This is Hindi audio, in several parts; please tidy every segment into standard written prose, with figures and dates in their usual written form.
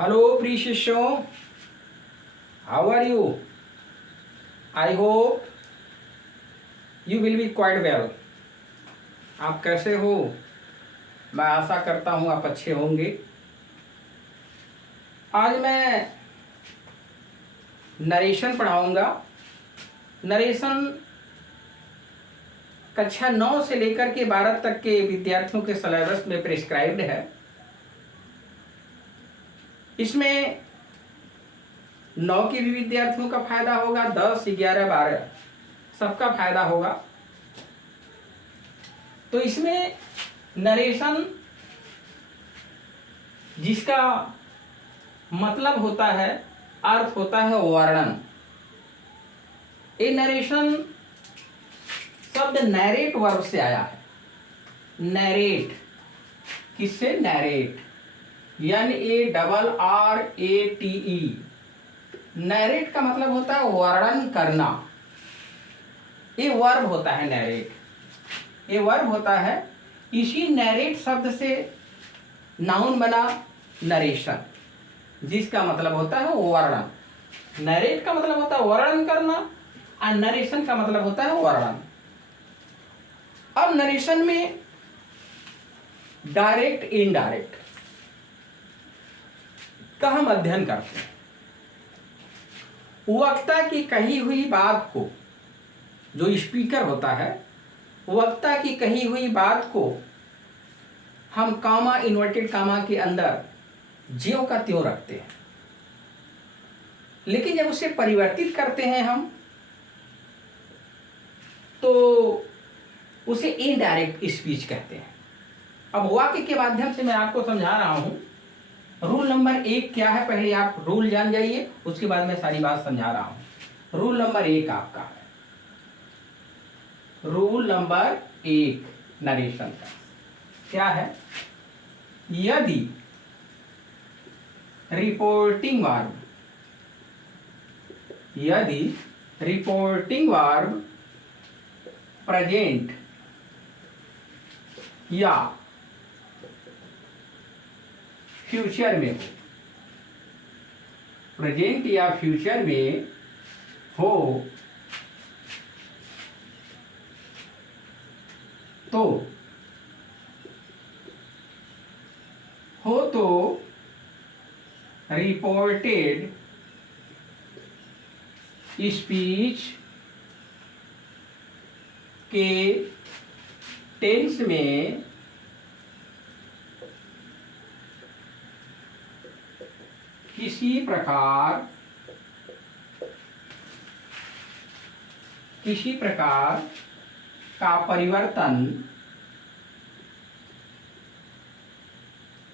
Hello, Preciso. How are you? I hope you will be quite well. आप कैसे हो? मैं आशा करता हूँ आप अच्छे होंगे। आज मैं नरेशन पढ़ाऊँगा। नरेशन कक्षा 9 से लेकर के 12 तक के विद्यार्थियों के सिलेबस में प्रिस्क्राइब्ड है। इसमें 9 के भी विद्यार्थियों का फायदा होगा, 10, 11, 12 सबका फायदा होगा। तो इसमें नरेशन जिसका मतलब होता है, अर्थ होता है वर्णन। ये नरेशन शब्द नैरेट वर्ब से आया है। नैरेट किससे? Narrate, NARRATE। नैरेट का मतलब होता है वर्णन करना। ये वर्ब होता है नैरेट, ये वर्ब होता है। इसी नैरेट शब्द से नाउन बना नरेशन, जिसका मतलब होता है वर्णन। नैरेट का मतलब होता है वर्णन करना और नरेशन का मतलब होता है वर्णन। अब नरेशन में डायरेक्ट, इनडायरेक्ट का हम अध्ययन करते हैं। वक्ता की कही हुई बात को, जो स्पीकर होता है, वक्ता की कही हुई बात को हम कामा, इन्वर्टेड कामा के अंदर ज्यों का त्यों रखते हैं। लेकिन जब उसे परिवर्तित करते हैं हम, तो उसे इनडायरेक्ट स्पीच कहते हैं। अब वाक्य के माध्यम से मैं आपको समझा रहा हूं। रूल नंबर 1 क्या है, पहले आप रूल जान जाइए, उसके बाद मैं सारी बात समझा रहा हूं। रूल नंबर 1 आपका है, रूल नंबर 1 नरेशन का क्या है? यदि रिपोर्टिंग वर्ब, यदि रिपोर्टिंग वर्ब प्रेजेंट या फ्यूचर में हो, प्रेजेंट या फ्यूचर में हो, तो रिपोर्टेड स्पीच के टेंस में किसी प्रकार का परिवर्तन,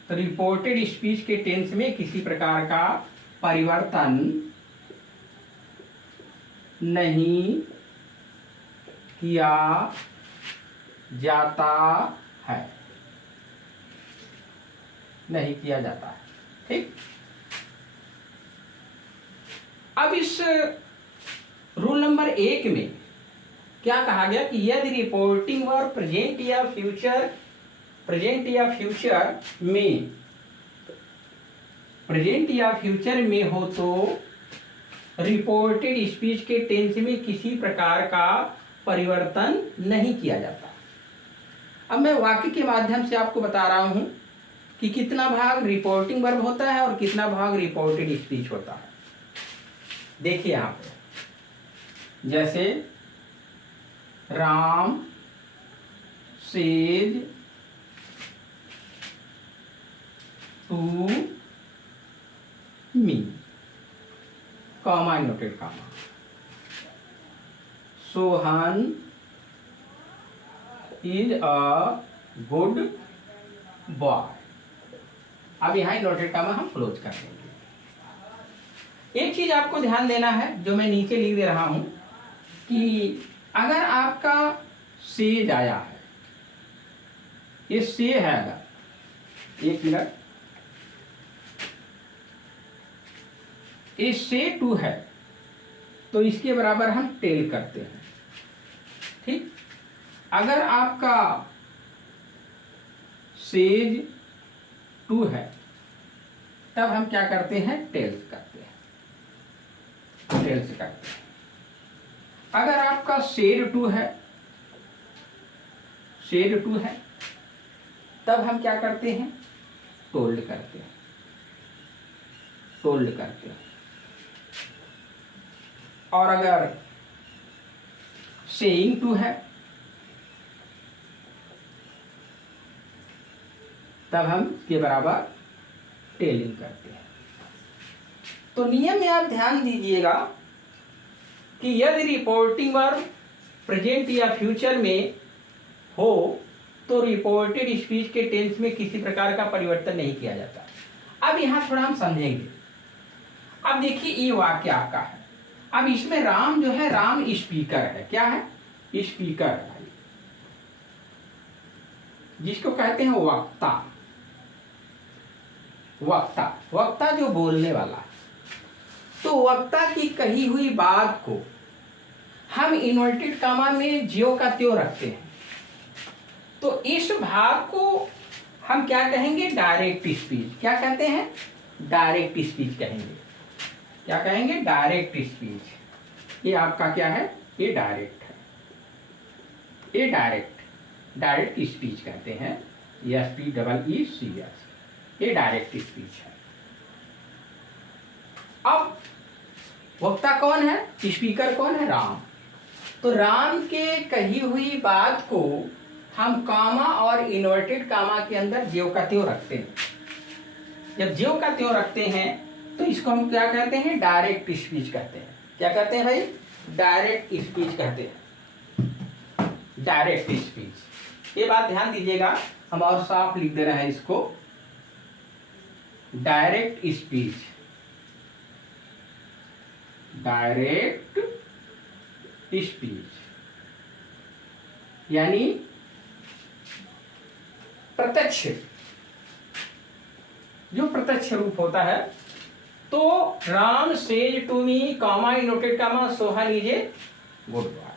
तो रिपोर्टेड स्पीच के टेंस में किसी प्रकार का परिवर्तन नहीं किया जाता है, नहीं किया जाता है। ठीक। अब इस रूल नंबर 1 में क्या कहा गया कि यदि रिपोर्टिंग वर्ब प्रेजेंट या फ्यूचर में, प्रेजेंट या फ्यूचर में हो, तो रिपोर्टेड स्पीच के टेंस में किसी प्रकार का परिवर्तन नहीं किया जाता। अब मैं वाक्य के माध्यम से आपको बता रहा हूं कि कितना भाग रिपोर्टिंग वर्ब होता है और कितना भाग रिपोर्टेड स्पीच होता है। देखिए यहां पे, जैसे Ram says to me, comma, noted comma. Sohan is a good boy. अब यहाँ नोटेड कॉमा हम क्लोज कर देंगे। एक चीज आपको ध्यान देना है, जो मैं नीचे लिख दे रहा हूं, कि अगर आपका सेज आया है, ये से है, अगर एक मिनट, ये से टू है, तो इसके बराबर हम टेल करते हैं। ठीक। अगर आपका सेज टू है, तब हम क्या करते हैं, टेल्स करते हैं, टेल्स करते हैं। अगर आपका शेड टू है, शेड टू है, तब हम क्या करते हैं, टोल्ड करते हैं, टोल्ड करते हैं। और अगर सेइंग टू है, तब हम के बराबर टेलिंग करते हैं। तो नियम में आप ध्यान दीजिएगा कि यदि रिपोर्टिंग वर्ब प्रेजेंट या फ्यूचर में हो तो रिपोर्टेड स्पीच के टेंस में किसी प्रकार का परिवर्तन नहीं किया जाता। अब यहाँ थोड़ा हम समझेंगे। अब देखिए ये वाक्य आपका है, अब इसमें राम जो है, राम स्पीकर है। क्या है, स्पीकर है, जिसको कहते हैं वक्ता। वक्ता, वक्ता जो बोलने वाला है। तो वक्ता की कही हुई बात को हम इन्वर्टेड कामा में ज्यों का त्यों रखते हैं। तो इस भाग को हम क्या कहेंगे, डायरेक्ट स्पीच। क्या कहते हैं, डायरेक्ट स्पीच कहेंगे। क्या कहेंगे, डायरेक्ट स्पीच। ये आपका क्या है, ये डायरेक्ट है, ये डायरेक्ट स्पीच कहते हैं। SPEECH, ये डायरेक्ट स्पीच है। अब वक्ता कौन है, स्पीकर कौन है, राम। तो राम के कही हुई बात को हम कामा और इन्वर्टेड कामा के अंदर ज्यों का त्यों रखते हैं। जब ज्यों का त्यों रखते हैं तो इसको हम क्या कहते हैं, डायरेक्ट स्पीच कहते हैं। क्या कहते हैं भाई, डायरेक्ट स्पीच कहते हैं, डायरेक्ट स्पीच। ये बात ध्यान दीजिएगा, हम और साफ लिख दे रहे हैं इसको, डायरेक्ट स्पीच, डायरेक्ट स्पीच यानी प्रत्यक्ष, जो प्रत्यक्ष रूप होता है। तो Ram says to me comma inverted comma सोहा लीजिए गुड बाय।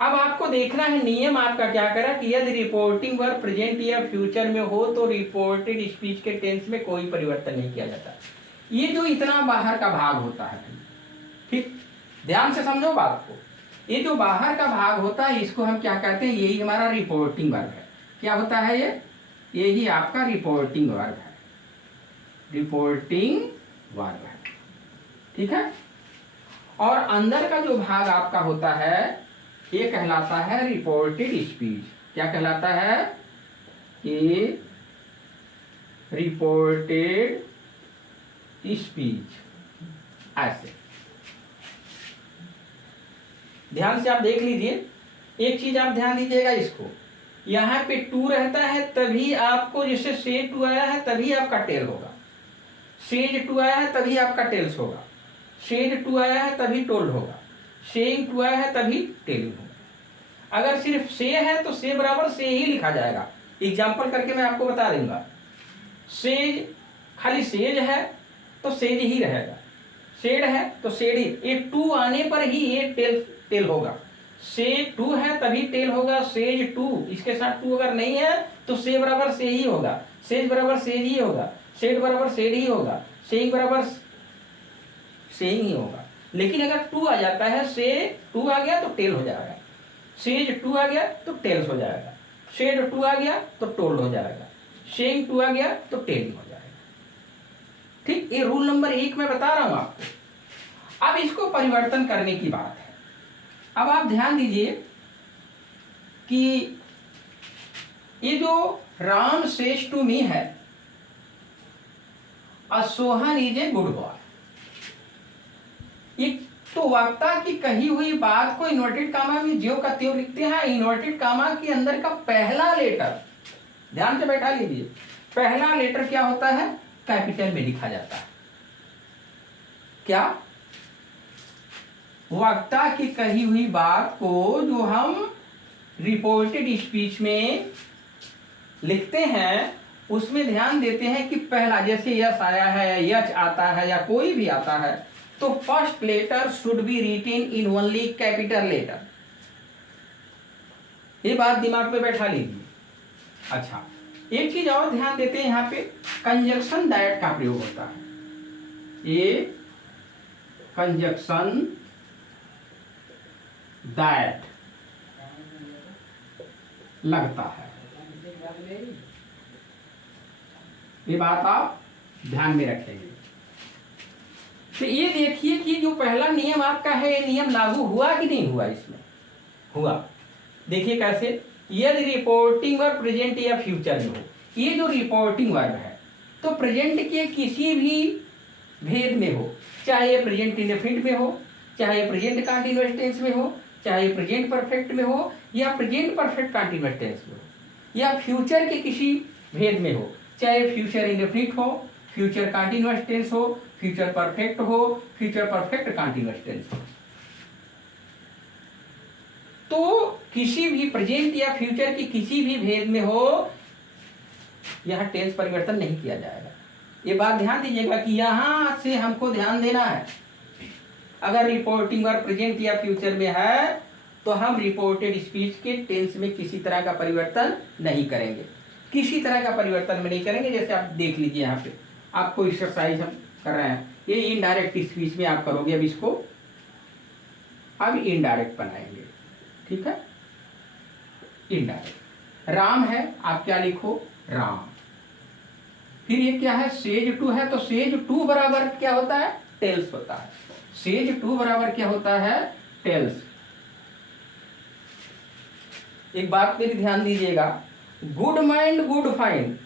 अब आपको देखना है नियम आपका क्या करा कि यदि रिपोर्टिंग वर्ब प्रेजेंट या फ्यूचर में हो तो रिपोर्टेड स्पीच के टेंस में कोई परिवर्तन नहीं किया जाता। ये जो इतना बाहर का भाग होता है, ठीक ध्यान से समझो बात को, ये जो बाहर का भाग होता है इसको हम क्या कहते हैं, यही हमारा रिपोर्टिंग वर्ब है। क्या होता है ये, यही आपका रिपोर्टिंग वर्ब है, रिपोर्टिंग वर्ब है, ठीक है। और अंदर का जो भाग आपका होता है ये कहलाता है रिपोर्टेड स्पीच। क्या कहलाता है, ये रिपोर्टेड स्पीच। ऐसे ध्यान से आप देख लीजिए, एक चीज आप ध्यान दीजिएगा, इसको यहाँ पे टू रहता है तभी आपको, जैसे से टू आया है तभी आपका टेल होगा, सेज टू आया है तभी आपका टेल्स होगा, सेड टू आया है तभी टोल्ड होगा, सेइंग टू आया है तभी टेलिंग होगा। अगर सिर्फ से है तो से बराबर से ही लिखा जाएगा। एग्जाम्पल करके मैं आपको बता दूंगा। सेज, खाली सेज है तो सेज ही रहेगा, सेड है तो सेड ही, ये टू आने पर ही ये टेल होगा। से टू है तभी टेल होगा, सेज टू, इसके साथ टू अगर नहीं है तो से बराबर से ही होगा, सेज बराबर सेज ही होगा, सेड बराबर सेड ही होगा, सेइंग बराबर सेइंग ही होगा। लेकिन अगर टू आ जाता है, से टू आ गया तो टेल हो जाएगा, सेज टू आ गया तो टेल्स हो जाएगा, सेड टू आ गया तो टोल्ड हो जाएगा, सेइंग टू आ गया तो टेलिंग हो जाएगा। ठीक, ये रूल नंबर 1 मैं बता रहा हूं आपको। अब इसको परिवर्तन करने की बात है। अब आप ध्यान दीजिए कि ये जो राम सेज टू मी है, Sohan is a good boy, ये तो वक्ता की कही हुई बात को इन्वर्टेड कामा में ज्यों का त्यों लिखते हैं। इन्वर्टेड कामा के अंदर का पहला लेटर, ध्यान से बैठा लीजिए, पहला लेटर क्या होता है, कैपिटल में लिखा जाता है। क्या, वक्ता की कही हुई बात को जो हम रिपोर्टेड स्पीच में लिखते हैं उसमें ध्यान देते हैं कि पहला, जैसे यस आया है, यच आता है या कोई भी आता है, तो first letter should be written in only capital letter. ये बात दिमाग में बैठा लीजिए। अच्छा, एक चीज और ध्यान देते हैं यहाँ पे कंजक्शन दैट का प्रयोग होता है, ये कंजक्शन दैट लगता है। ये बात आप ध्यान में रखेंगे। तो ये देखिए कि जो पहला नियम आपका है, ये नियम लागू हुआ कि नहीं हुआ? इसमें हुआ। देखिए कैसे, यदि रिपोर्टिंग वर्ब प्रेजेंट या फ्यूचर में हो, ये जो रिपोर्टिंग वर्ब है तो प्रेजेंट के किसी भी भेद में हो, चाहे ये प्रेजेंट इंडेफिनिट में हो, चाहे प्रेजेंट कंटीन्यूअस टेंस में हो, चाहे प्रेजेंट परफेक्ट में हो, या प्रेजेंट परफेक्ट कंटीन्यूअस टेंस में हो, या फ्यूचर के किसी भेद में हो, चाहे फ्यूचर इंडेफिनिट हो, फ्यूचर कंटीन्यूअस टेंस हो, फ्यूचर परफेक्ट हो, फ्यूचर परफेक्ट कंटीन्यूअस टेंस हो। तो किसी भी प्रेजेंट या फ्यूचर की किसी भी भेद में हो, यह टेंस परिवर्तन नहीं किया जाएगा। ये बात ध्यान दीजिएगा कि यहां से हमको ध्यान देना है। अगर रिपोर्टिंग वर्ब प्रेजेंट या फ्यूचर में है तो हम रिपोर्टेड स्पीच के टेंस में किसी तरह का परिवर्तन नहीं करेंगे, किसी तरह का परिवर्तन में नहीं करेंगे। जैसे आप देख लीजिए, यहाँ पे आपको एक्सरसाइज हम कर रहे हैं, ये इनडायरेक्ट स्पीच में आप करोगे। अब इसको अब इनडायरेक्ट बनाएंगे, ठीक है। इनडायरेक्ट राम है, आप क्या लिखो? राम। फिर ये क्या है? सेज टू है, तो सेज टू बराबर क्या होता है? टेल्स होता है। सेज टू बराबर क्या होता है? टेल्स। एक बात मेरी ध्यान दीजिएगा, गुड माइंड गुड फाइंड,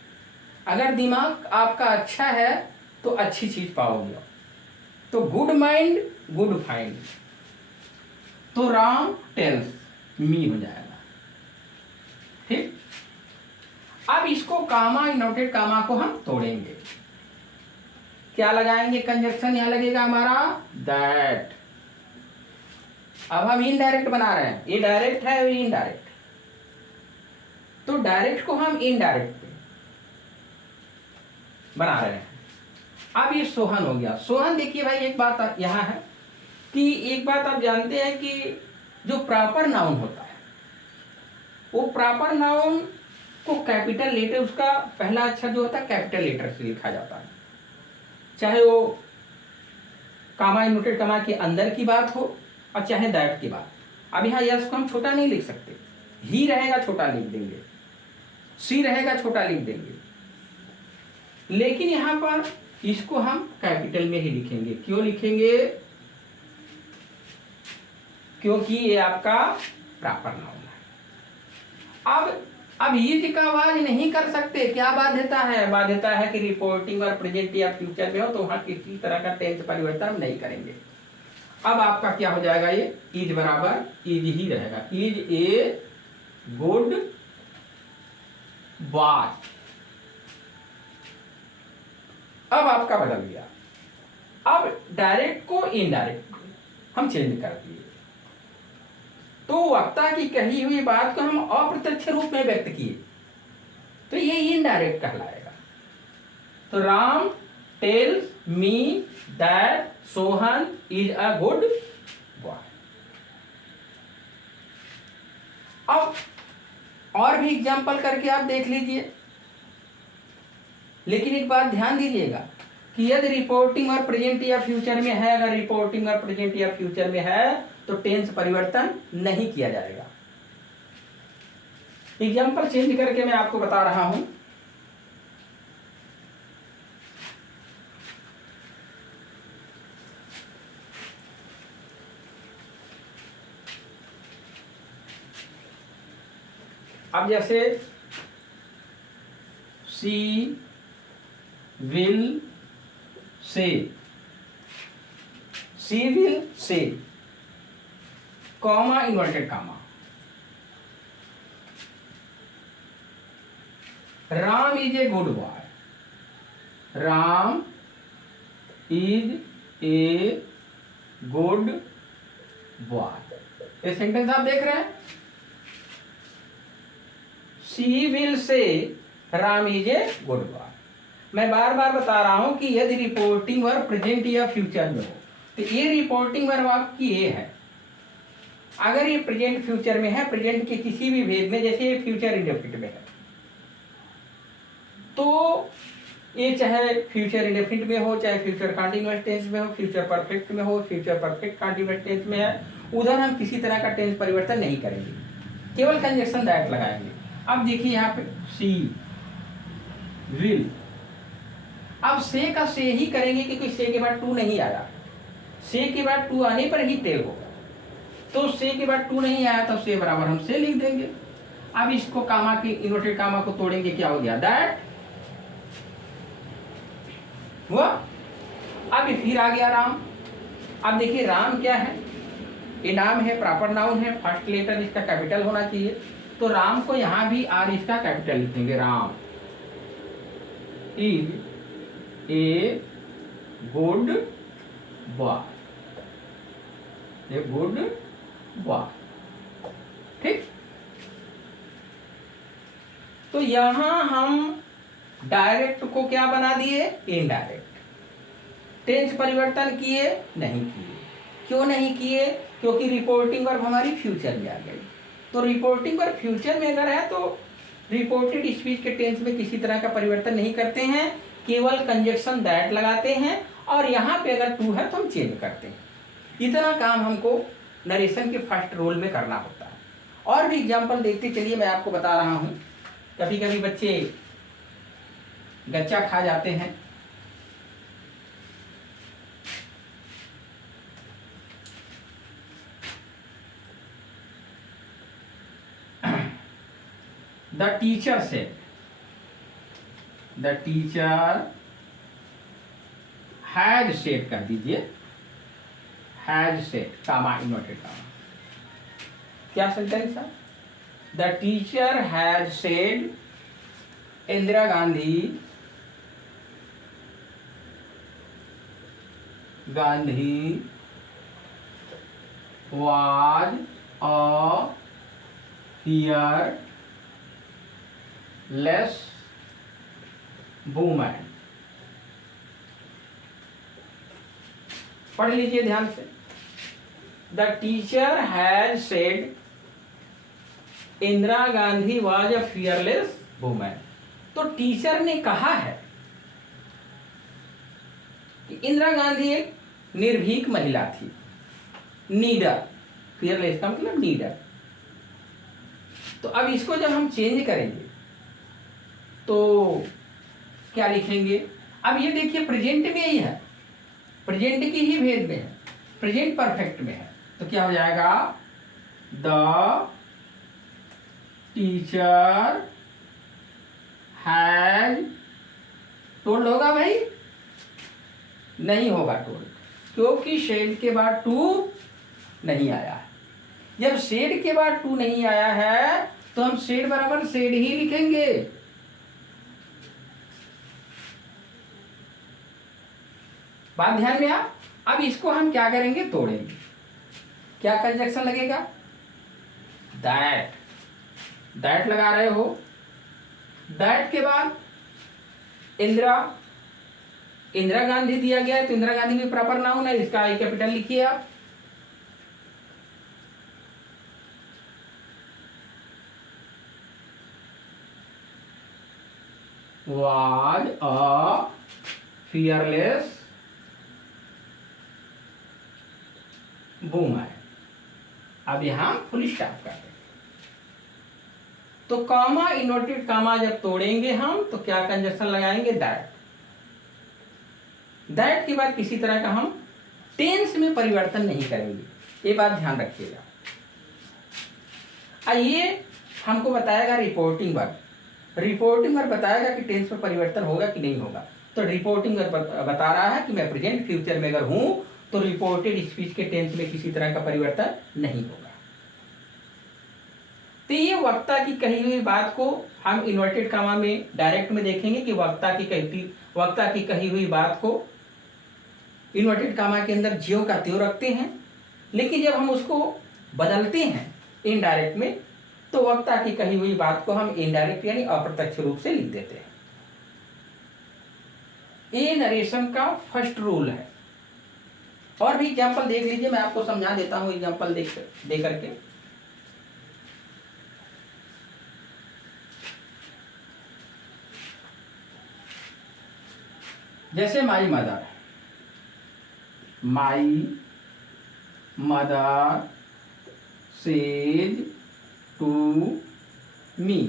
अगर दिमाग आपका अच्छा है तो अच्छी चीज पाओगे। तो गुड माइंड गुड फाइंड, तो राम टेल्स मी हो जाएगा, ठीक। अब इसको कामा, इनवर्टेड कामा को हम तोड़ेंगे, क्या लगाएंगे? कंजक्शन यहां लगेगा हमारा दैट। अब हम इनडायरेक्ट बना रहे हैं, ये डायरेक्ट है, ये इनडायरेक्ट, तो डायरेक्ट को हम इनडायरेक्ट बना रहे हैं। अब ये सोहन हो गया। सोहन देखिए भाई, एक बात यहां है कि एक बात आप जानते हैं कि जो प्रॉपर नाउन होता है, वो प्रॉपर नाउन को कैपिटल लेटर, उसका पहला अक्षर जो होता है कैपिटल लेटर से लिखा जाता है, चाहे वो कामा इनवर्टेड कामा के अंदर की बात हो और चाहे दैट की बात। अब यहाँ यस को हम छोटा नहीं लिख सकते, ही रहेगा छोटा लिख देंगे, सी रहेगा छोटा लिख देंगे, लेकिन यहां पर इसको हम कैपिटल में ही लिखेंगे। क्यों लिखेंगे? क्योंकि ये आपका प्रॉपर नाउन है। अब ईज का आवाज नहीं कर सकते, क्या बाध्यता है? बाध्यता है कि रिपोर्टिंग और प्रेजेंट या फ्यूचर में हो तो वहां किसी तरह का टेंस परिवर्तन हम नहीं करेंगे। अब आपका क्या हो जाएगा? ये इज बराबर इज ही रहेगा, इज ए गुड बॉय। अब आपका बदल गया, अब डायरेक्ट को इनडायरेक्ट हम चेंज कर दिए, तो वक्ता की कही हुई बात को हम अप्रत्यक्ष रूप में व्यक्त किए, तो ये इनडायरेक्ट कहलाएगा। तो Ram tales me that Sohan is a good boy. अब और भी एग्जाम्पल करके आप देख लीजिए, लेकिन एक बात ध्यान दीजिएगा कि यदि रिपोर्टिंग और प्रेजेंट या फ्यूचर में है, अगर रिपोर्टिंग और प्रेजेंट या फ्यूचर में है तो टेंस परिवर्तन नहीं किया जाएगा। एग्जाम्पल चेंज करके मैं आपको बता रहा हूं। अब जैसे she will say, she will say, comma inverted comma, Ram is a good boy, Ram is a good boy. ये सेंटेंस आप देख रहे हैं, she will say Ram is a good boy. मैं बार बार बता रहा हूं कि यदि रिपोर्टिंग वर्ब प्रेजेंट या फ्यूचर में हो तो ये रिपोर्टिंग वर्ब आपकी ये है। अगर ये प्रेजेंट फ्यूचर में है, प्रेजेंट के किसी भी भेद में, जैसे फ्यूचर इंडेफिनिट में है, तो ये चाहे फ्यूचर इंडेफिनिट में हो, चाहे फ्यूचर कंटीन्यूअस टेंस में हो, फ्यूचर परफेक्ट में हो, फ्यूचर परफेक्ट कंटीन्यूअस टेंस में है, उधर हम किसी तरह का टेंस परिवर्तन नहीं करेंगे, केवल कंजक्शन दैट लगाएंगे। अब देखिए यहाँ पे सी विल, अब से का से ही करेंगे क्योंकि से के बाद टू नहीं आया, से के बाद टू आने पर ही टेल होगा, तो से के बाद टू नहीं आया तो से बराबर हम से लिख देंगे। अब इसको कामा की इन्वर्टेड कामा को तोड़ेंगे, क्या हो गया दैट हुआ। अब फिर आ गया राम। अब देखिए राम क्या है, ये नाम है, प्रॉपर नाउन है, फर्स्ट लेटर इसका कैपिटल होना चाहिए, तो राम को यहां भी आर इसका कैपिटल लिखेंगे। Ram is a good boy, A good boy, ठीक। तो यहां हम डायरेक्ट को क्या बना दिए, इनडायरेक्ट। टेंस परिवर्तन किए नहीं किए, क्यों नहीं किए, क्योंकि रिपोर्टिंग वर्ब हमारी फ्यूचर में आ गई। तो रिपोर्टिंग वर्ब फ्यूचर में अगर है तो रिपोर्टेड स्पीच के टेंस में किसी तरह का परिवर्तन नहीं करते हैं, केवल कंजक्शन दैट लगाते हैं, और यहाँ पे अगर टू है तो हम चेंज करते हैं। इतना काम हमको नरेशन के फर्स्ट रोल में करना होता है। और भी एग्जाम्पल देखते चलिए, मैं आपको बता रहा हूँ। कभी कभी बच्चे गच्चा खा जाते हैं, the teacher said, the teacher has said कर दीजिए, has said comma inverted comma, क्या सेंटेंस है, the teacher has said Indira Gandhi was a fearless woman। पढ़ लीजिए ध्यान से, the teacher has said Indira Gandhi was a fearless woman. तो टीचर ने कहा है कि इंदिरा गांधी एक निर्भीक महिला थी, नीडर, फियरलेस का मतलब नीडर। तो अब इसको जब हम चेंज करेंगे तो क्या लिखेंगे, अब ये देखिए प्रेजेंट में ही है, प्रेजेंट की ही भेद में है, प्रेजेंट परफेक्ट में है, तो क्या हो जाएगा, द टीचर हैज, टोल्ड होगा भाई, नहीं होगा टोल्ड, क्योंकि शेड के बाद टू नहीं आया है। जब शेड के बाद टू नहीं आया है तो हम शेड बराबर शेड ही लिखेंगे। बात ध्यान में आ। अब इसको हम क्या करेंगे, तोड़ेंगे। क्या कंजक्शन लगेगा, दैट, दैट लगा रहे हो, दैट के बाद इंदिरा, इंदिरा गांधी दिया गया है तो इंदिरा गांधी भी प्रॉपर नाउन है, इसका आई कैपिटल लिखिए आप। was a fearless woman। अब यहां फुल स्टॉप कर दें। तो कामा इन्वर्टेड कामा जब तोड़ेंगे हम तो क्या कंजक्शन लगाएंगे, दैट। दैट के बाद किसी तरह का हम टेंस में परिवर्तन नहीं करेंगे, ये बात ध्यान रखिएगा। आइए हमको बताएगा रिपोर्टिंग वर्ब, रिपोर्टिंग वर्ब बताएगा कि टेंस में परिवर्तन होगा कि नहीं होगा। तो रिपोर्टिंग वर्ब बता रहा है कि मैं प्रेजेंट फ्यूचर में अगर हूं तो रिपोर्टेड स्पीच के टेंस में किसी तरह का परिवर्तन नहीं होगा। तो ये वक्ता की कही हुई बात को हम इन्वर्टेड कामा में डायरेक्ट में देखेंगे कि वक्ता की कही हुई बात को इन्वर्टेड कामा के अंदर ज्यों का त्यों रखते हैं, लेकिन जब हम उसको बदलते हैं इनडायरेक्ट में तो वक्ता की कही हुई बात को हम इनडायरेक्ट यानी अप्रत्यक्ष रूप से लिख देते हैं। ये नरेशन का फर्स्ट रूल है। और भी एग्जाम्पल देख लीजिए, मैं आपको समझा देता हूं एग्जाम्पल दे करके। जैसे my mother, my mother says to me,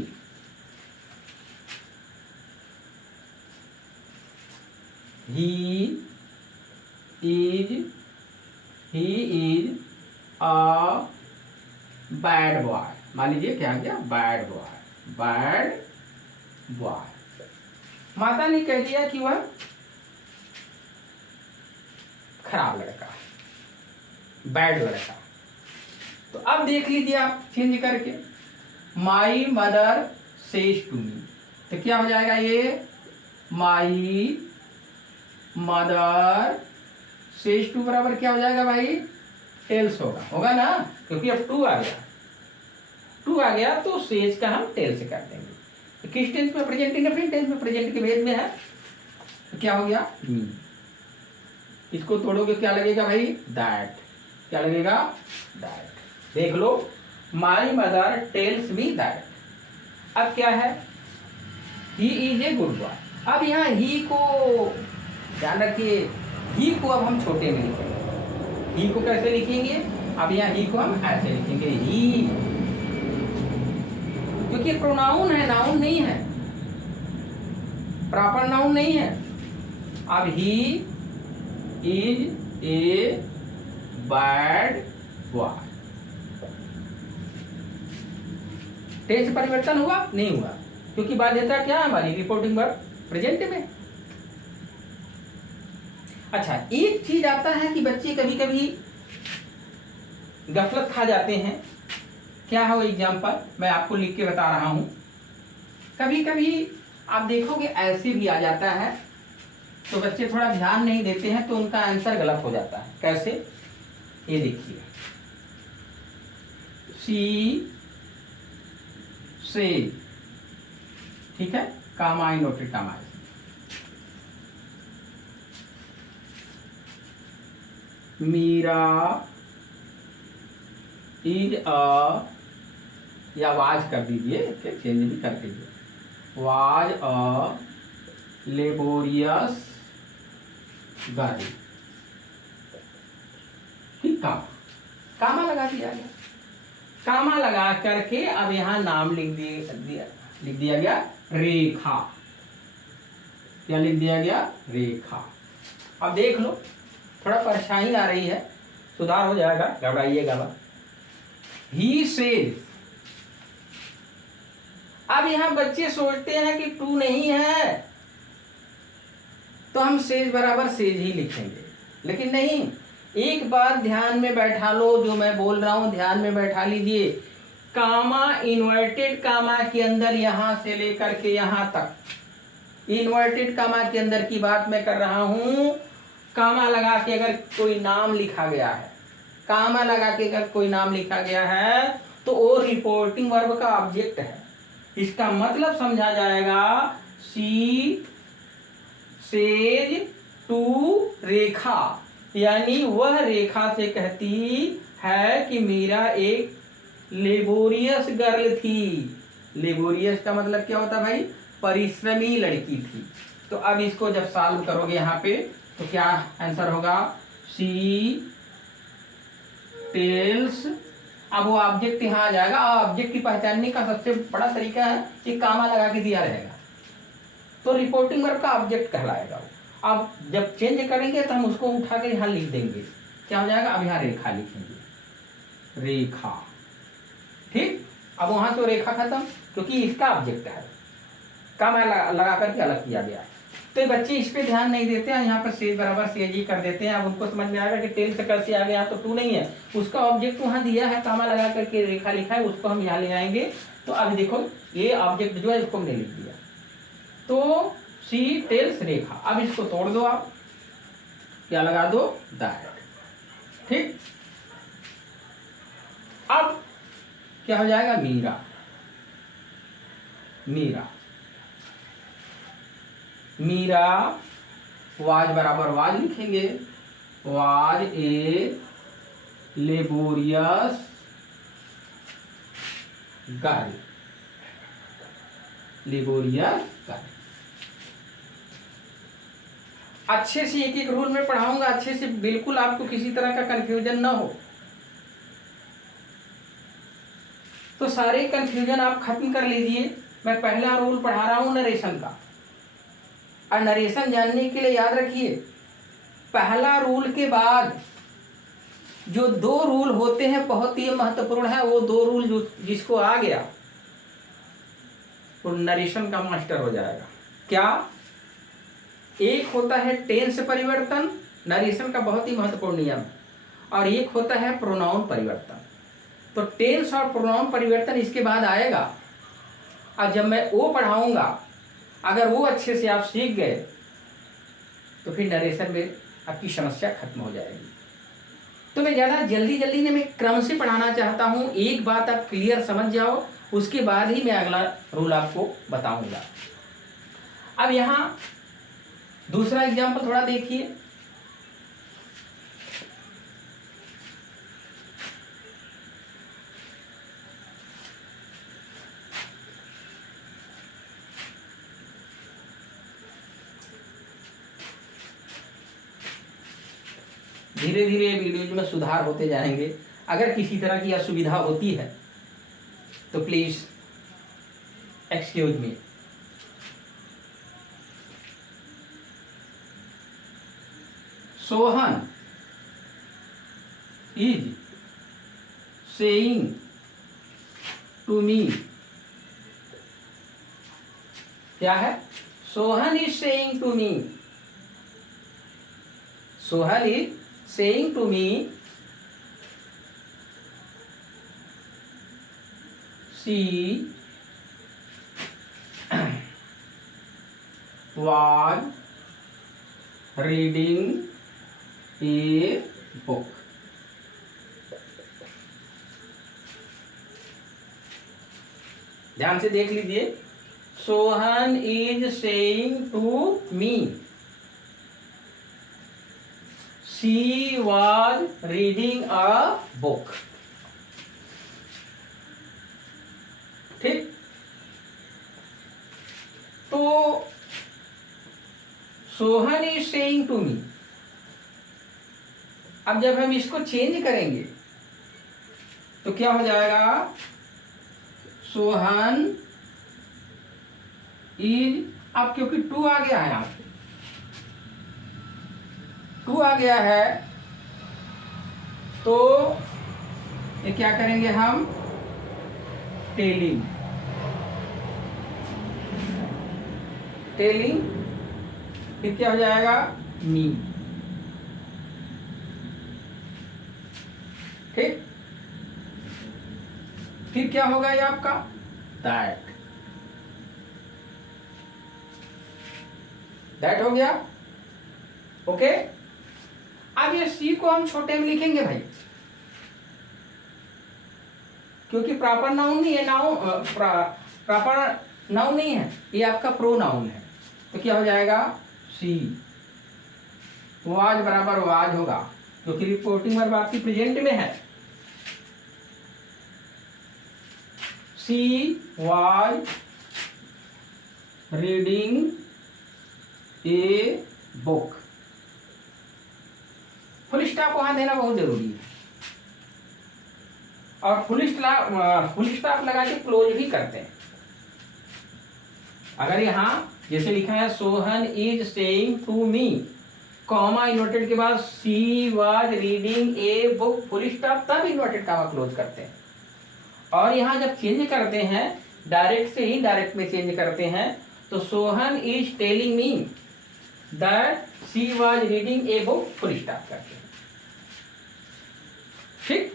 he is a bad boy. मान लीजिए क्या आ गया, बैड बॉय, बैड बॉय। माता ने कह दिया कि वह खराब लड़का, बैड लड़का। तो अब देख लीजिए आप चेंज करके, my mother says to me, तो क्या हो जाएगा ये, माई मदर सेज टू बराबर क्या हो जाएगा भाई, टेल्स होगा ना, क्योंकि अब टू आ गया तो सेज का हम टेल्स कर देंगे। तो किस टेंस में, प्रेजेंट इंडेफिनिट टेंस में, प्रेजेंट के भेद में है, तो क्या हो गया, मी। इसको तोड़ोगे क्या लगेगा भाई, दैट। क्या लगेगा, दैट। देख लो, my mother tells me that. अब क्या है, he is a good boy. अब यहाँ ही को ध्यान रखिए, ही को अब हम छोटे में लिखेंगे। ही को कैसे लिखेंगे, अब यहाँ ही को हम ऐसे लिखेंगे, ही, क्योंकि प्रोनाउन है, नाउन नहीं है, प्रॉपर नाउन नहीं है। अब he is a bad boy, tense परिवर्तन हुआ नहीं हुआ, क्योंकि बाध्यता क्या है हमारी, रिपोर्टिंग वर्ब प्रेजेंट में। अच्छा, एक चीज आता है कि बच्चे कभी कभी गफलत खा जाते हैं। क्या है वो एग्जाम्पल, मैं आपको लिख के बता रहा हूं। कभी कभी आप देखोगे ऐसे भी आ जाता है, तो बच्चे थोड़ा ध्यान नहीं देते हैं तो उनका आंसर गलत हो जाता है। कैसे, ये देखिए, सी से, ठीक है, comma inverted comma, Meera is a, या वाज कर दीजिए, चेंज भी कर दीजिए, वाज अ लेबोरियस गर्ल। ठीक, कामा लगा दिया गया, कामा लगा करके अब यहाँ नाम लिख दिया गया रेखा। क्या लिख दिया गया, रेखा। अब देख लो, थोड़ा परेशानी आ रही है, सुधार हो जाएगा, घबराइएगा मत। ही सेज, अब यहाँ बच्चे सोचते हैं कि टू नहीं है तो हम सेज बराबर सेज ही लिखेंगे, लेकिन नहीं। एक बात ध्यान में बैठा लो, जो मैं बोल रहा हूं ध्यान में बैठा लीजिए। कामा, इन्वर्टेड कामा के अंदर यहां से लेकर के यहां तक, इन्वर्टेड कामा के अंदर की बात मैं कर रहा हूं। कामा लगा के अगर कोई नाम लिखा गया है, कामा लगा के अगर कोई नाम लिखा गया है तो वो रिपोर्टिंग वर्ब का ऑब्जेक्ट है। इसका मतलब समझा जाएगा, सी सेज टू रेखा, यानी वह रेखा से कहती है कि मेरा एक लेबोरियस गर्ल थी। लेबोरियस का मतलब क्या होता है भाई, परिश्रमी लड़की थी। तो अब इसको जब सॉल्व करोगे यहाँ पे तो क्या आंसर होगा, सी टेल्स। अब वो ऑब्जेक्ट यहाँ आ जाएगा। ऑब्जेक्ट की पहचानने का सबसे बड़ा तरीका है कि कामा लगा के दिया रहेगा तो रिपोर्टिंग वर्ब का ऑब्जेक्ट कहलाएगा वो। अब जब चेंज करेंगे तो हम उसको उठा के यहाँ लिख देंगे, क्या हो जाएगा, अब यहाँ रेखा लिखेंगे, रेखा। ठीक, अब वहां से रेखा खत्म, क्योंकि इसका ऑब्जेक्ट है, कामा लगा करके अलग किया गया। तो बच्चे इस पे ध्यान नहीं देते हैं, यहाँ पर सेज बराबर सेज ही कर देते हैं। अब उनको समझ में आएगा कि टेल से कैसे आ गया, तो टू नहीं है, उसका ऑब्जेक्ट वहाँ दिया है, कामा लगा करके रेखा लिखा है, उसको हम यहाँ ले आएंगे। तो अब देखो ये ऑब्जेक्ट जो है इसको हमने लिख दिया, तो सी टेल्स रेखा। अब इसको तोड़ दो, आप क्या लगा दो, दैट। ठीक, अब क्या हो जाएगा, मीरा, मीरा, मीरा वाज बराबर वाज लिखेंगे, was a laborious girl, laborious girl. अच्छे से एक एक रूल में पढ़ाऊंगा, अच्छे से, बिल्कुल आपको किसी तरह का कंफ्यूजन ना हो। तो सारे कंफ्यूजन आप खत्म कर लीजिए। मैं पहला रूल पढ़ा रहा हूं नरेशन का, और नरेशन जानने के लिए याद रखिए, पहला रूल के बाद जो 2 रूल होते हैं बहुत ही महत्वपूर्ण है। वो 2 रूल जो जिसको आ गया वो नरेशन का मास्टर हो जाएगा। क्या? एक होता है टेंस परिवर्तन, नरेशन का बहुत ही महत्वपूर्ण नियम, और एक होता है प्रोनाउन परिवर्तन। तो टेंस और प्रोनाउन परिवर्तन इसके बाद आएगा, और जब मैं वो पढ़ाऊंगा, अगर वो अच्छे से आप सीख गए तो फिर नरेशन में आपकी समस्या खत्म हो जाएगी। तो मैं ज़्यादा जल्दी जल्दी में मैं क्रम से पढ़ाना चाहता हूँ, एक बात आप क्लियर समझ जाओ, उसके बाद ही मैं अगला रूल आपको बताऊंगा। अब यहाँ दूसरा एग्जाम्पल थोड़ा देखिए। धीरे धीरे वीडियोज में सुधार होते जाएंगे। अगर किसी तरह की असुविधा होती है तो please excuse me. Sohan is saying to me. क्या है? Sohan is saying to me. Sohan is saying to me she was reading a book. ध्यान से देख लीजिए। Sohan is saying to me she was reading a book. ठीक? तो Sohan is saying to me. अब जब हम इसको चेंज करेंगे तो क्या हो जाएगा? सोहन इज, अब क्योंकि 2 आ गया है, यहाँ पे 2 आ गया है, तो ये क्या करेंगे हम? टेलिंग। टेलिंग फिर क्या हो जाएगा? मी। ठीक? फिर क्या होगा ये आपका? दैट। दैट हो गया। ओके। अब ये सी को हम छोटे में लिखेंगे भाई, क्योंकि प्रॉपर नाउन नहीं है, प्रॉपर नाउन नहीं है, ये आपका प्रोनाउन है। तो क्या हो जाएगा? सी। वाज बराबर वाज होगा, क्योंकि रिपोर्टिंग वर्ब आपकी प्रेजेंट में है। सी was reading a book. Full stop वहां देना बहुत जरूरी है, और फुल स्टॉप लगा के क्लोज भी करते हैं। अगर यहां जैसे लिखा है Sohan is saying to me, comma inverted के बाद she was reading a book, full stop, तब इन्वर्टेड कॉमा क्लोज करते हैं। और यहां जब चेंज करते हैं, डायरेक्ट से इनडायरेक्ट में चेंज करते हैं, तो Sohan is telling me that C was reading a book, full stop करते हैं। ठीक?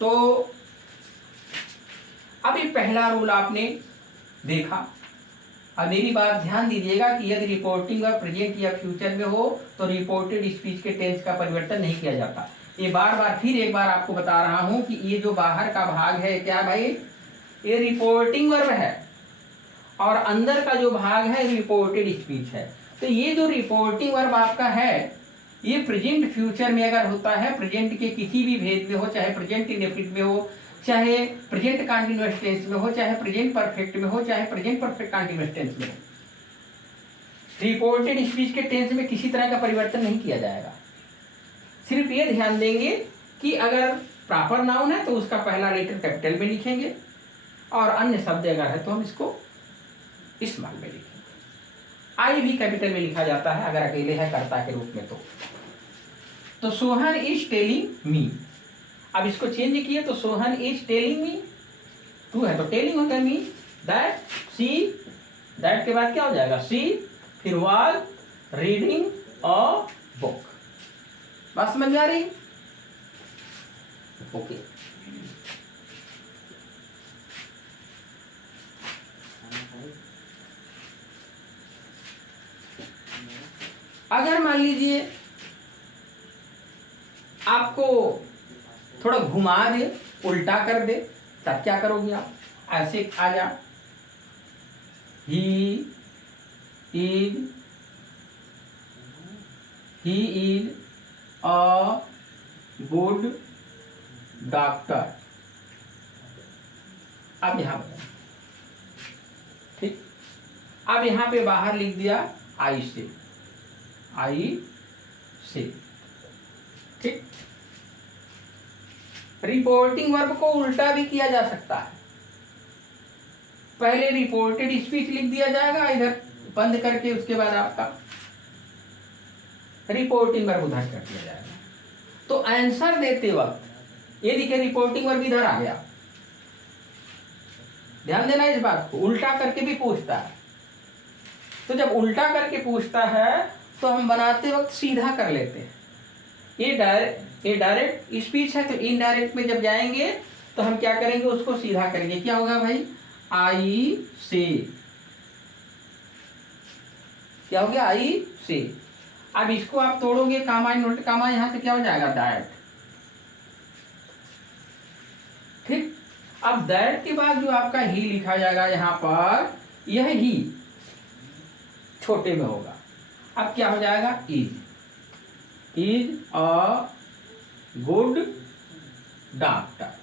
तो अब ये पहला रूल आपने देखा। अब मेरी बात ध्यान दीजिएगा कि यदि रिपोर्टिंग और प्रेजेंट या फ्यूचर में हो तो रिपोर्टेड स्पीच के टेंस का परिवर्तन नहीं किया जाता। ये बार बार फिर एक बार आपको बता रहा हूं कि ये जो बाहर का भाग है, क्या भाई? ये रिपोर्टिंग वर्ब है, और अंदर का जो भाग है रिपोर्टेड स्पीच है। तो ये जो रिपोर्टिंग वर्ब आपका है, ये प्रेजेंट फ्यूचर में अगर होता है, प्रेजेंट के किसी भी भेद में हो, चाहे प्रेजेंट इंडेफिनिट में हो, चाहे प्रेजेंट कंटीन्यूअस टेंस में हो, चाहे प्रेजेंट परफेक्ट में हो, चाहे प्रेजेंट परफेक्ट कंटीन्यूअस टेंस में हो, रिपोर्टेड स्पीच के टेंस में किसी तरह का परिवर्तन नहीं किया जाएगा। सिर्फ ये ध्यान देंगे कि अगर प्रॉपर नाउन है तो उसका पहला लेटर कैपिटल में लिखेंगे, और अन्य शब्द अगर है तो हम इसको स्मॉल में लिखेंगे। आई भी कैपिटल में लिखा जाता है अगर अकेले है कर्ता के रूप में तो सोहन इज टेलिंग मी। अब इसको चेंज किए तो Sohan is telling me, to है तो टेलिंग होता है मी दैट सी, दैट के बाद क्या हो जाएगा सी, फिर वाज रीडिंग अ बुक। बात समझ में आ रही? ओके। अगर मान लीजिए आपको थोड़ा घुमा दे, उल्टा कर दे, तब क्या करोगे आप? ऐसे आ जा, ही इज अ गुड डॉक्टर। अब यहां पर ठीक, अब यहां पे बाहर लिख दिया आई से ठीक। रिपोर्टिंग वर्ब को उल्टा भी किया जा सकता है। पहले रिपोर्टेड स्पीच लिख दिया जाएगा इधर बंद करके, उसके बाद आपका रिपोर्टिंग वर्ब उधर कर दिया जाएगा। तो आंसर देते वक्त ये देखिए रिपोर्टिंग वर्ब इधर आ गया, ध्यान देना इस बात को। उल्टा करके भी पूछता है, तो जब उल्टा करके पूछता है तो हम बनाते वक्त सीधा कर लेते हैं। ये डायरेक्ट स्पीच है, तो इनडायरेक्ट में जब जाएंगे तो हम क्या करेंगे, उसको सीधा करेंगे। क्या होगा भाई? आई से, क्या हो गया? आई से। अब इसको आप तोड़ोगे, कामा नोट कामा, यहां से क्या हो जाएगा? दैट। ठीक। अब दैट के बाद जो आपका ही लिखा जाएगा यहां पर, यह ही छोटे में होगा। अब क्या हो जाएगा? Is a good doctor.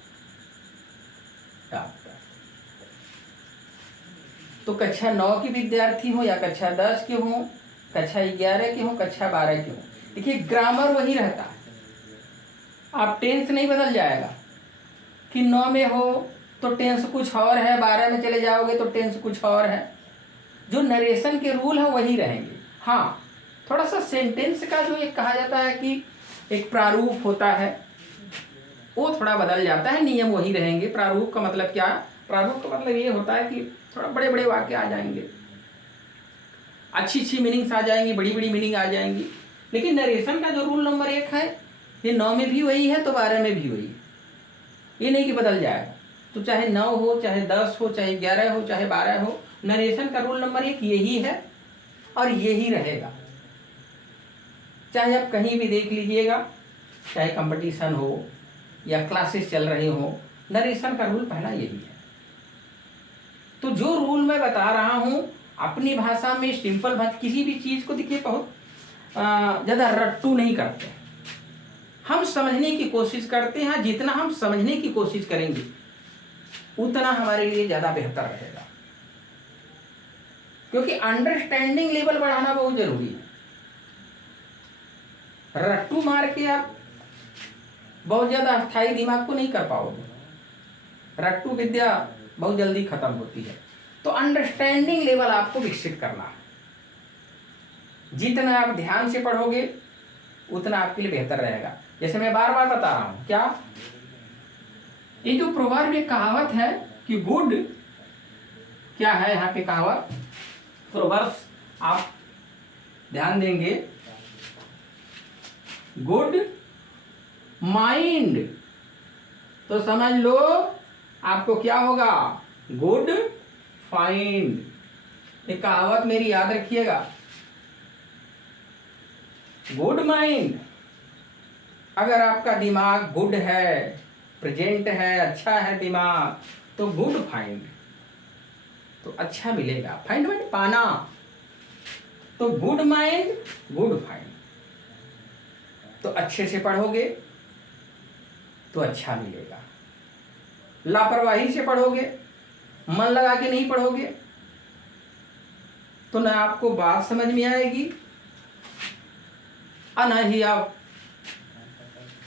तो कक्षा 9 के विद्यार्थी हो या कक्षा 10 के हो, कक्षा 11 के हो, कक्षा 12 के हो, देखिए ग्रामर वही रहता है। आप टेंस नहीं बदल जाएगा कि 9 में हो तो टेंस कुछ और है, 12 में चले जाओगे तो टेंस कुछ और है। जो नरेशन के रूल है वही रहेंगे। हाँ, थोड़ा सा सेंटेंस का जो एक कहा जाता है कि एक प्रारूप होता है, वो थोड़ा बदल जाता है, नियम वही रहेंगे। प्रारूप का मतलब क्या? प्रारूप का मतलब ये होता है कि थोड़ा बड़े बड़े वाक्य आ जाएंगे, अच्छी मीनिंग्स आ जाएंगी, बड़ी बड़ी मीनिंग आ जाएंगी। लेकिन नरेशन का जो रूल नंबर 1 है, ये 9 में भी वही है तो 12 में भी वही है। ये नहीं कि बदल जाएगा। तो चाहे 9 हो, चाहे 10 हो, चाहे 11 हो, चाहे 12 हो, नरेशन का रूल नंबर 1 यही है और यही रहेगा। चाहे आप कहीं भी देख लीजिएगा, चाहे कंपटीशन हो या क्लासेस चल रही हो, नरेशन का रूल पहला यही है। तो जो रूल मैं बता रहा हूं अपनी भाषा में, सिंपल भाषा, किसी भी चीज को देखिए बहुत ज्यादा रट्टू नहीं करते, हम समझने की कोशिश करते हैं। जितना हम समझने की कोशिश करेंगे उतना हमारे लिए ज्यादा बेहतर रहेगा, क्योंकि अंडरस्टैंडिंग लेवल बढ़ाना बहुत जरूरी है। रट्टू मार के आप बहुत ज्यादा स्थायी दिमाग को नहीं कर पाओगे। रट्टू विद्या बहुत जल्दी खत्म होती है। तो अंडरस्टैंडिंग लेवल आपको विकसित करना है। जितना आप ध्यान से पढ़ोगे उतना आपके लिए बेहतर रहेगा। जैसे मैं बार बार बता रहा हूं, क्या ये जो प्रोवर्ब, एक कहावत है कि गुड, क्या है यहाँ पे कहावत, प्रोवर्ब्स आप ध्यान देंगे, गुड माइंड, तो समझ लो आपको क्या होगा? Good find. एक कहावत मेरी याद रखिएगा, गुड माइंड। अगर आपका दिमाग गुड है, प्रेजेंट है, अच्छा है दिमाग, तो गुड फाइंड, तो अच्छा मिलेगा। फाइंड मतलब पाना, तो गुड माइंड, गुड फाइंड। तो अच्छे से पढ़ोगे तो अच्छा मिलेगा। लापरवाही से पढ़ोगे, मन लगा के नहीं पढ़ोगे तो ना आपको बात समझ में आएगी और ना ही आप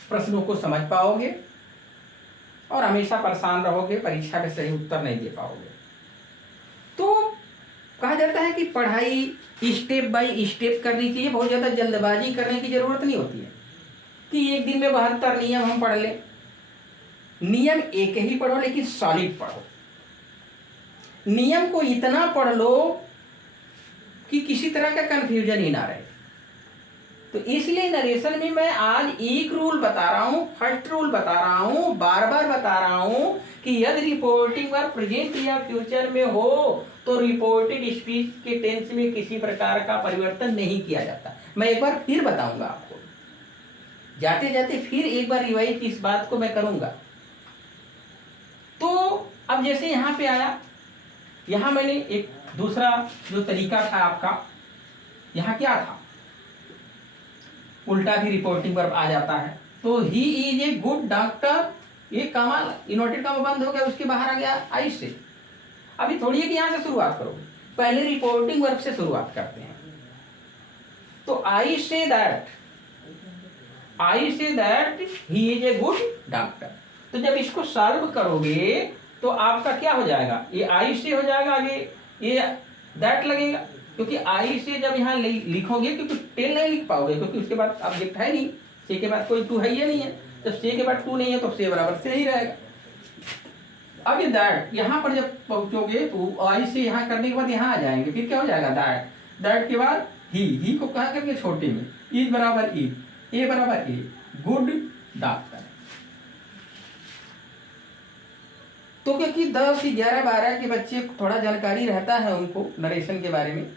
प्रश्नों को समझ पाओगे और हमेशा परेशान रहोगे, परीक्षा में सही उत्तर नहीं दे पाओगे। तो कहा जाता है कि पढ़ाई स्टेप बाय स्टेप करनी चाहिए, बहुत ज़्यादा जल्दबाजी करने की ज़रूरत नहीं होती है कि एक दिन में 72 नियम हम पढ़ लें। नियम एक ही पढ़ो, लेकिन सॉलिड पढ़ो। नियम को इतना पढ़ लो कि किसी तरह का कंफ्यूजन ही ना रहे। तो इसलिए नरेशन में मैं आज एक रूल बता रहा हूं, फर्स्ट रूल बता रहा हूं, बार बार बता रहा हूं कि यदि रिपोर्टिंग वर्ब प्रेजेंट या फ्यूचर में हो तो रिपोर्टेड स्पीच के टेंस में किसी प्रकार का परिवर्तन नहीं किया जाता। मैं एक बार फिर बताऊंगा आपको, जाते जाते फिर एक बार रिवाइज इस बात को मैं करूंगा। तो अब जैसे यहां पे आया, यहां मैंने एक दूसरा जो तरीका था आपका, यहां क्या था, उल्टा भी रिपोर्टिंग वर्ब आ जाता है। तो ही इज ए गुड डॉक्टर, ये कमाल इनवर्टेड कॉमा बंद हो गया, उसके बाहर आ गया आई से। अभी थोड़ी है कि यहां से शुरुआत करो, पहले रिपोर्टिंग वर्ब से शुरुआत करते हैं। तो I say that he is a good doctor. तो जब इसको सॉल्व करोगे तो आपका क्या हो जाएगा, ये आई से हो जाएगा, आगे ये दैट लगेगा, क्योंकि आई से जब यहाँ लिखोगे क्योंकि टेल नहीं लिख पाओगे, क्योंकि उसके बाद ऑब्जेक्ट है नहीं, से के बाद कोई टू है ही नहीं है। जब से के बाद टू नहीं है तो से बराबर से ही रहेगा। अब ये दैट यहाँ पर जब पहुंचोगे तो आई से यहाँ करने के बाद यहाँ आ जाएंगे, फिर क्या हो जाएगा दैट के बाद ही को कहा करके छोटे में इज बराबर ई, ए बराबर ए, गुड डॉक्टर। तो क्योंकि 10, 11, 12 के बच्चे थोड़ा जानकारी रहता है उनको नरेशन के बारे में,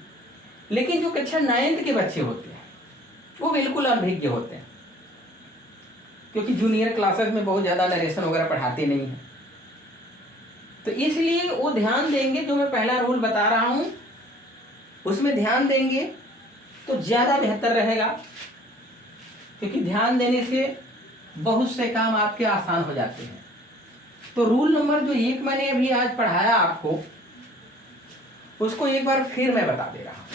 लेकिन जो कक्षा 9th के बच्चे होते हैं वो बिल्कुल अनभिज्ञ होते हैं, क्योंकि जूनियर क्लासेस में बहुत ज़्यादा नरेशन वगैरह पढ़ाते नहीं हैं। तो इसलिए वो ध्यान देंगे, जो मैं पहला रूल बता रहा हूँ उसमें ध्यान देंगे तो ज़्यादा बेहतर रहेगा, क्योंकि ध्यान देने से बहुत से काम आपके आसान हो जाते हैं। तो रूल नंबर जो 1 मैंने अभी आज पढ़ाया आपको, उसको एक बार फिर मैं बता दे रहा हूं।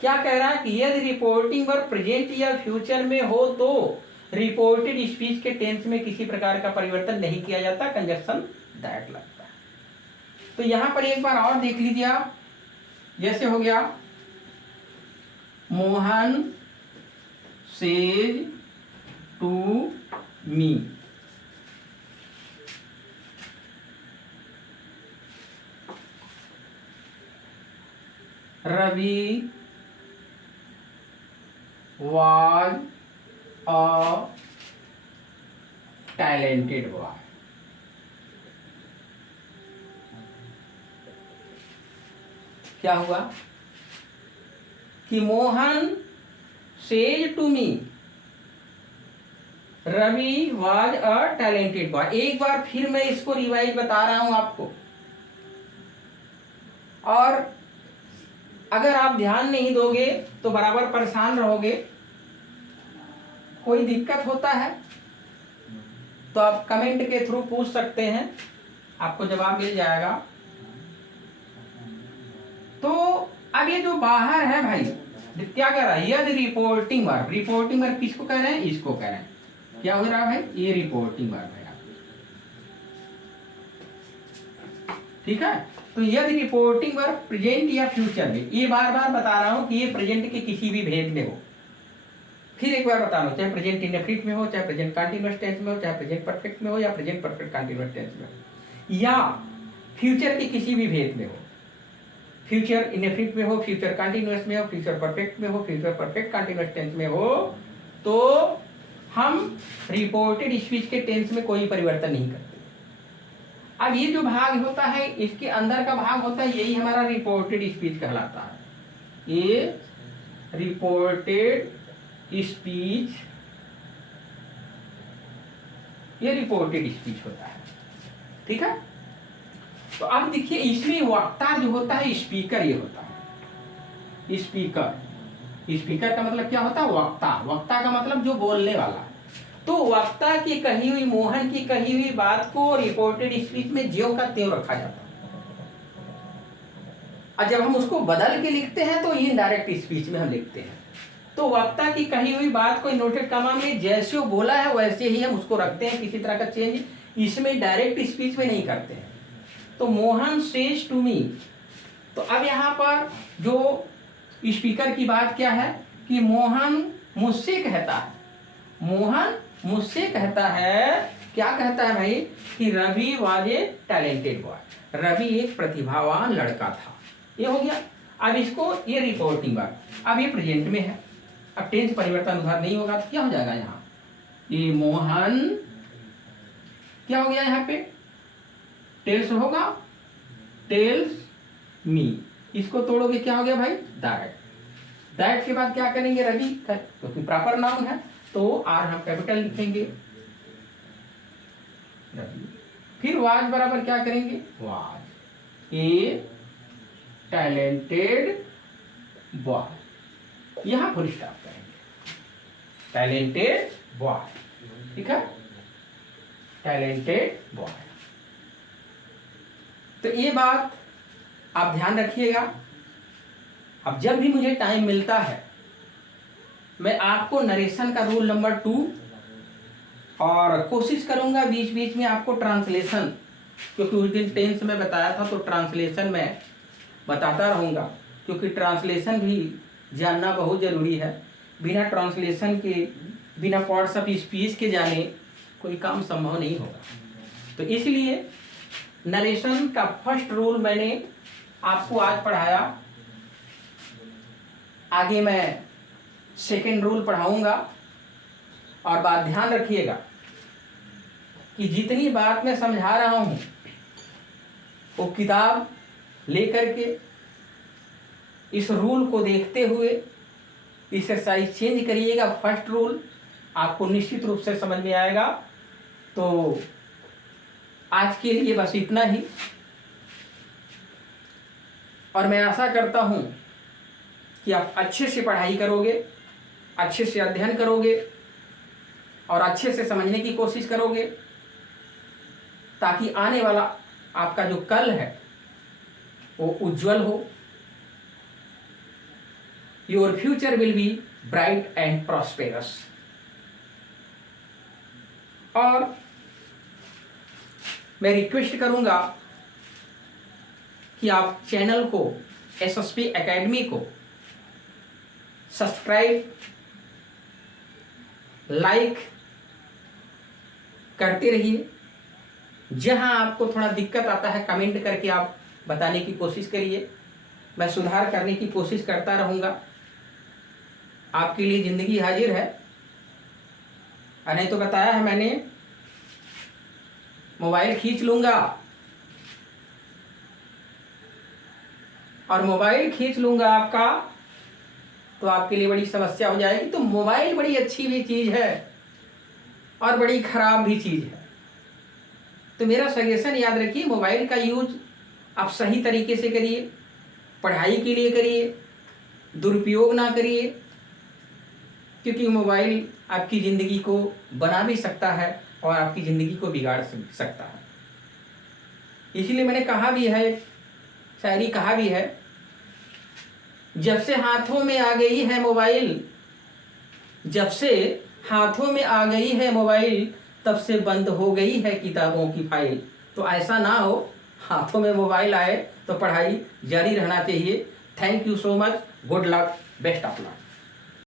क्या कह रहा है कि यदि रिपोर्टिंग वर्ब प्रेजेंट या फ्यूचर में हो तो रिपोर्टेड स्पीच के टेंस में किसी प्रकार का परिवर्तन नहीं किया जाता, कंजक्शन दैट लगता है। तो यहां पर एक बार और देख लीजिए आप, जैसे हो गया Mohan says to me, Ravi was a talented boy। क्या हुआ कि Mohan says to me Ravi was a talented boy। एक बार फिर मैं इसको रिवाइज बता रहा हूं आपको, और अगर आप ध्यान नहीं दोगे तो बराबर परेशान रहोगे। कोई दिक्कत होता है तो आप कमेंट के थ्रू पूछ सकते हैं, आपको जवाब मिल जाएगा। तो अब ये जो बाहर है भाई, क्या कह रहा है, यदि रिपोर्टिंग वर्ब किसको कह रहे हैं, इसको कह रहे हैं। क्या हो रहा है भाई, ये रिपोर्टिंग वर्ब है, ठीक है। तो यदि रिपोर्टिंग वर्ब प्रेजेंट या फ्यूचर में, ये बार बार बता रहा हूं कि ये प्रेजेंट के किसी भी भेद में हो। फिर एक बार बता रहा हूं, चाहे प्रेजेंट इंडेफिनिट में हो, चाहे प्रेजेंट कंटीन्यूअस टेंस में हो, चाहे प्रेजेंट परफेक्ट में हो, या प्रेजेंट परफेक्ट कंटीन्यूअस टेंस में हो, या फ्यूचर के किसी भी भेद में हो। फ्यूचर इंडेफिनिट में हो, फ्यूचर कंटीन्यूअस में हो, फ्यूचर परफेक्ट में हो, फ्यूचर परफेक्ट कंटीन्यूअस टेंस में हो, तो हम रिपोर्टेड स्पीच के टेंस में कोई परिवर्तन नहीं करते। अब ये जो भाग होता है, इसके अंदर का भाग होता है, यही हमारा रिपोर्टेड स्पीच कहलाता है। ये रिपोर्टेड स्पीच, ये रिपोर्टेड स्पीच होता है, ठीक है। तो अब देखिए, इसमें वक्ता जो होता है, स्पीकर ये होता है। स्पीकर का मतलब क्या होता है, वक्ता का मतलब जो बोलने वाला। तो वक्ता की कही हुई, मोहन की कही हुई बात को रिपोर्टेड स्पीच में ज्यों का त्यों रखा जाता है। और जब हम उसको बदल के लिखते हैं तो इनडायरेक्ट स्पीच में हम लिखते हैं। तो वक्ता की कही हुई बात को इन्वर्टेड कॉमा में जैसे वो बोला है वैसे ही हम उसको रखते हैं, किसी तरह का चेंज इसमें डायरेक्ट स्पीच में नहीं करते हैं। तो मोहन सेज टू मी, तो अब यहाँ पर जो स्पीकर की बात क्या है कि मोहन मुझसे कहता है, मोहन मुझसे कहता है, क्या कहता है भाई कि Ravi was a talented boy, Ravi एक प्रतिभावान लड़का था। ये हो गया। अब इसको ये रिपोर्टिंग बात, अब ये प्रेजेंट में है, अब टेंस परिवर्तन उधर नहीं होगा तो क्या हो जाएगा यहाँ, ये मोहन क्या हो गया यहाँ पे, टेल्स होगा, टेल्स मी, इसको तोड़ोगे क्या हो गया भाई दैट, दैट के बाद क्या करेंगे रवि, क्योंकि प्रॉपर नाउन है तो आर हम कैपिटल लिखेंगे रवि, फिर वाज बराबर क्या करेंगे वाज ए टैलेंटेड बॉय, यहां फुल स्टॉप करेंगे, टैलेंटेड बॉय, ठीक है, टैलेंटेड बॉय। तो ये बात आप ध्यान रखिएगा। अब जब भी मुझे टाइम मिलता है मैं आपको नरेशन का रूल नंबर 2 और कोशिश करूंगा बीच बीच में आपको ट्रांसलेशन, क्योंकि उस दिन टेंस में बताया था तो ट्रांसलेशन में बताता रहूंगा, क्योंकि ट्रांसलेशन भी जानना बहुत ज़रूरी है। बिना ट्रांसलेशन के, बिना पार्ट्स ऑफ स्पीच के जाने कोई काम संभव नहीं होगा। तो इसलिए नरेशन का फर्स्ट रूल मैंने आपको आज पढ़ाया, आगे मैं सेकेंड रूल पढ़ाऊंगा। और बात ध्यान रखिएगा कि जितनी बात मैं समझा रहा हूं वो किताब लेकर के इस रूल को देखते हुए एक्सरसाइज चेंज करिएगा। फर्स्ट रूल आपको निश्चित रूप से समझ में आएगा। तो आज के लिए बस इतना ही, और मैं आशा करता हूं कि आप अच्छे से पढ़ाई करोगे, अच्छे से अध्ययन करोगे और अच्छे से समझने की कोशिश करोगे, ताकि आने वाला आपका जो कल है वो उज्जवल हो। Your future will be bright and prosperous. और मैं रिक्वेस्ट करूंगा कि आप चैनल को, एसएसपी एकेडमी को सब्सक्राइब, लाइक करते रहिए। जहां आपको थोड़ा दिक्कत आता है कमेंट करके आप बताने की कोशिश करिए, मैं सुधार करने की कोशिश करता रहूँगा। आपके लिए ज़िंदगी हाजिर है। नहीं तो बताया है मैंने, मोबाइल खींच लूँगा, और मोबाइल खींच लूँगा आपका तो आपके लिए बड़ी समस्या हो जाएगी। तो मोबाइल बड़ी अच्छी भी चीज़ है और बड़ी ख़राब भी चीज़ है। तो मेरा सजेशन याद रखिए, मोबाइल का यूज़ आप सही तरीके से करिए, पढ़ाई के लिए करिए, दुरुपयोग ना करिए, क्योंकि मोबाइल आपकी ज़िंदगी को बना भी सकता है और आपकी ज़िंदगी को बिगाड़ सकता है। इसलिए मैंने कहा भी है, शायरी कहा भी है, जब से हाथों में आ गई है मोबाइल, जब से हाथों में आ गई है मोबाइल, तब से बंद हो गई है किताबों की फाइल। तो ऐसा ना हो, हाथों में मोबाइल आए तो पढ़ाई जारी रहना चाहिए। Thank you so much, good luck, best of luck.